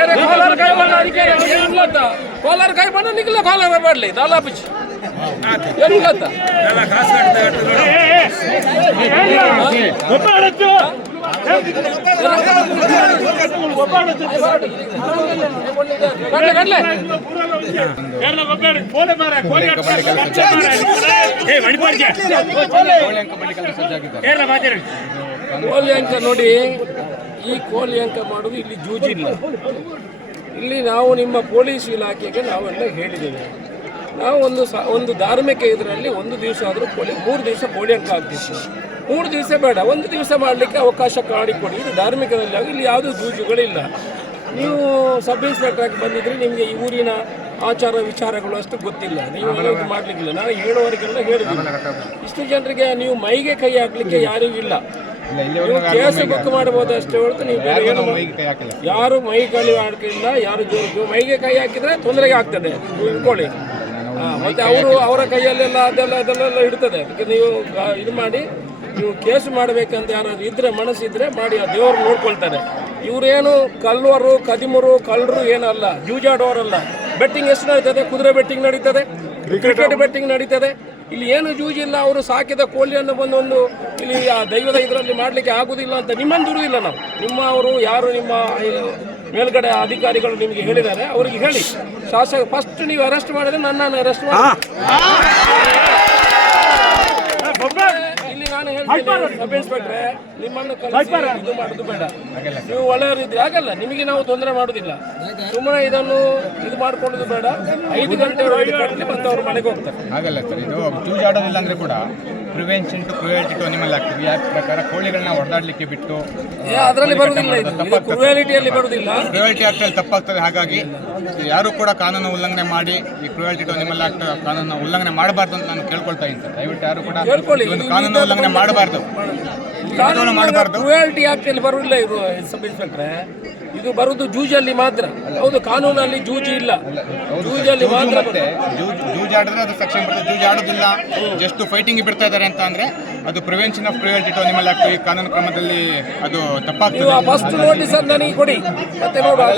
ಏನೇ ಕೋಲಾರ ಕೈ ಬಣ್ಣ ಅದಕ್ಕೆ ಇಲ್ಲತ್ತ ಕೋಲಾರ ಕೈ ಬಣ್ಣ ನಿಗ್ಲ ಕೋಲಾರ ಮಾಡಲಿ ದಾಲಾಪಿಚ್ ಏನಿಲ್ಲತ್ತ ಕೋಲಿ ಅಂಕ ನೋಡಿ, ಈ ಕೋಲಿ ಅಂಕ ಮಾಡುವುದು ಇಲ್ಲಿ ಜೂಜಿಲ್ಲ. ಇಲ್ಲಿ ನಾವು ನಿಮ್ಮ ಪೊಲೀಸ್ ಇಲಾಖೆಗೆ ನಾವೆಲ್ಲ ಹೇಳಿದ್ದೇವೆ, ನಾವು ಒಂದು ಧಾರ್ಮಿಕ ಇದರಲ್ಲಿ ಒಂದು ದಿವಸ ಆದರೂ ಕೋಲಿ 3 ದಿವಸ ಕೋಳಿ ಅಂಕ ಆಗ್ತಿತ್ತು. 3 ದಿವಸ ಬೇಡ, 1 ದಿವಸ ಮಾಡಲಿಕ್ಕೆ ಅವಕಾಶ ಮಾಡಿಕೊಡಿ. ಇದು ಧಾರ್ಮಿಕದಲ್ಲಿ ಆಗಿ ಇಲ್ಲಿ ಯಾವುದೂ ಜೂಜುಗಳಿಲ್ಲ. ನೀವು ಸಬ್ ಇನ್ಸ್ಪೆಕ್ಟರ್ ಆಗಿ ಬಂದಿದ್ರೆ ನಿಮಗೆ ಈ ಊರಿನ ಆಚಾರ ವಿಚಾರಗಳು ಅಷ್ಟು ಗೊತ್ತಿಲ್ಲ, ನೀವು ಇದು ಮಾಡಲಿಕ್ಕಿಲ್ಲ. ನಾನು ಹೇಳುವವರಿಗೆಲ್ಲ ಹೇಳಿದ್ದೀನಿ, ಇಷ್ಟು ಜನರಿಗೆ ನೀವು ಮೈಗೆ ಕೈ ಹಾಕಲಿಕ್ಕೆ ಯಾರಿಗೂ ಇಲ್ಲ. ನೀವು ಕೇಸ್ ಬುಕ್ ಮಾಡಬಹುದು ಅಷ್ಟೇ ಹೊರತು ನೀವು ಬೇರೆ ಏನು ಯಾರು ಮೈ ಕೈ ಹಾಕಿಲ್ಲ. ಯಾರು ಮೈಗೆ ಕೈ ಹಾಕಿದ್ರೆ ತೊಂದರೆಗೆ ಆಗ್ತದೆ, ನೀವು ಇಟ್ಕೊಳ್ಳಿ. ಮತ್ತೆ ಅವರ ಕೈಯಲ್ಲೆಲ್ಲ ಅದೆಲ್ಲ ಇಡ್ತದೆ. ಅದಕ್ಕೆ ನೀವು ಇದು ಮಾಡಿ, ನೀವು ಕೇಸು ಮಾಡಬೇಕಂತ ಯಾರಾದ್ರು ಇದ್ರೆ ಮನಸ್ಸಿದ್ರೆ ಮಾಡಿ, ಆ ದೇವರು ನೋಡ್ಕೊಳ್ತಾರೆ. ಇವರೇನು ಕಲ್ಲವರು ಕದಿಮರು ಕಳ್ಳರು ಏನಲ್ಲ, ಜೂಜಾಡೋರಲ್ಲ. ಬೆಟ್ಟಿಂಗ್ ಎಷ್ಟು ನಡೀತದೆ? ಕುದುರೆ ಬೆಟ್ಟಿಂಗ್ ನಡೀತದೆ, ಕ್ರಿಕೆಟ್ ಬೆಟ್ಟಿಂಗ್ ನಡೀತದೆ. ಇಲ್ಲಿ ಏನು ಜೂಜಿಲ್ಲ. ಅವರು ಸಾಕಿದ ಕೋಳಿಯನ್ನು ಬಂದೊಂದು ಇಲ್ಲಿ ಆ ದೈವದ ಇದರಲ್ಲಿ ಮಾಡಲಿಕ್ಕೆ ಆಗುದಿಲ್ಲ ಅಂತ ನಿಮ್ಮನ್ನು ದುಡಿದಿಲ್ಲ ನಾವು. ಅವರು ಯಾರು ನಿಮ್ಮ ಮೇಲ್ಗಡೆ ಅಧಿಕಾರಿಗಳು ನಿಮಗೆ ಹೇಳಿದ್ದಾರೆ, ಅವರಿಗೆ ಹೇಳಿ ಶಾಸಕ ಫಸ್ಟ್ ನೀವು ಅರೆಸ್ಟ್ ಮಾಡಿದ್ರೆ ನನ್ನನ್ನು ಅರೆಸ್ಟ್ ಮಾಡಿ. ಇಲ್ಲಿ ನಾನು ಹೇಳ್ತೀನಿ ಸಬ್ ಇನ್ಸ್ಪೆಕ್ಟ್ರೆ, ನಿಮ್ಮನ್ನು ಇದು ಮಾಡೋದು ಬೇಡ. ನೀವು ಒಳ್ಳೆಯವರಿದ್ರೆ ಆಗಲ್ಲ, ನಿಮಗೆ ನಾವು ತೊಂದರೆ ಮಾಡೋದಿಲ್ಲ. ಸುಮ್ಮನೆ ಇದನ್ನು ಇದು ಮಾಡ್ಕೊಳ್ಳೋದು ಬೇಡ. 5 ಗಂಟೆ ಕಟ್ಟಲಿ ಮತ್ತು ಅವ್ರ ಮನೆಗೆ ಹೋಗ್ತಾರೆ. ಆಗಲ್ಲ ಸರ್, ಇದು ಜೂಜಾಡೋದಿಲ್ಲ ಅಂದ್ರೆ ಕೂಡ prevention to cruelty to animal act ಪ್ರಕಾರ ಕೋಳಿಗಳನ್ನ ಹೊಡೆದಾಡ್ಲಿಕ್ಕೆ ಬಿಟ್ಟು ಅದರಲ್ಲಿ ಬರುವುದಿಲ್ಲ. ಇದು ಕ್ರುಯಾಲಿಟಿಯಲ್ಲಿ ಬರುವುದಿಲ್ಲ, ಕ್ರುಯಾಲಿಟಿ ಆಕ್ಟ್ ಅಲ್ಲಿ ತಪ್ಪಾಗ್ತದೆ. ಹಾಗಾಗಿ ಯಾರು ಕೂಡ ಕಾನೂನು ಉಲ್ಲಂಘನೆ ಮಾಡಿ ಈ ಕ್ರುಯಾಲಿಟಿ ಟು ಅನಿಮಲ್ ಆಕ್ಟ್ ಕಾನೂನು ಉಲ್ಲಂಘನೆ ಮಾಡಬಾರ್ದು ಅಂತ ನಾನು ಕೇಳ್ಕೊಳ್ತಾ ಇದ್ದೀನಿ. ದಯವಿಟ್ಟು ಯಾರು ಕೂಡ ಕಾನೂನು ಉಲ್ಲಂಘನೆ ಮಾಡಬಾರ್ದು. ಕ್ರುಯಾಲಿಟಿ ಆಕ್ಟ್ ಅಲ್ಲಿ ಬರುವುದಿಲ್ಲ ಇದು ಸಬ್ ಇನ್ಸ್ಪೆಕ್ಟ್ರೆ. ಇದು ಬರುವುದು ಜೂಜಲ್ಲಿ ಮಾತ್ರ. ಹೌದು, ಕಾನೂನಲ್ಲಿ ಜೂಜಿ ಇಲ್ಲ, ಜೂಜಲ್ಲಿ ಮಾತ್ರ. ಜೂಜಾಡಿದ್ರೆ ಅದು ಸೆಕ್ಷನ್ ಬರ್ತದೆ. ಜೂಜಾಡೋದಿಲ್ಲ, ಜಸ್ಟ್ ಫೈಟಿಂಗ್ ಬಿಡ್ತಾ ಇದ್ದಾರೆ ಅಂತ ಅಂದ್ರೆ ಅದು prevention of cruelty to animal act ಈ ಕಾನೂನು ಕ್ರಮದಲ್ಲಿ ಅದು ತಪ್ಪಾಗ್ತದೆ. ಫಸ್ಟ್ ನೋಟಿಸ್ ನನಗೆ ಕೊಡಿ, ಮತ್ತೆ ನೋಡುವ.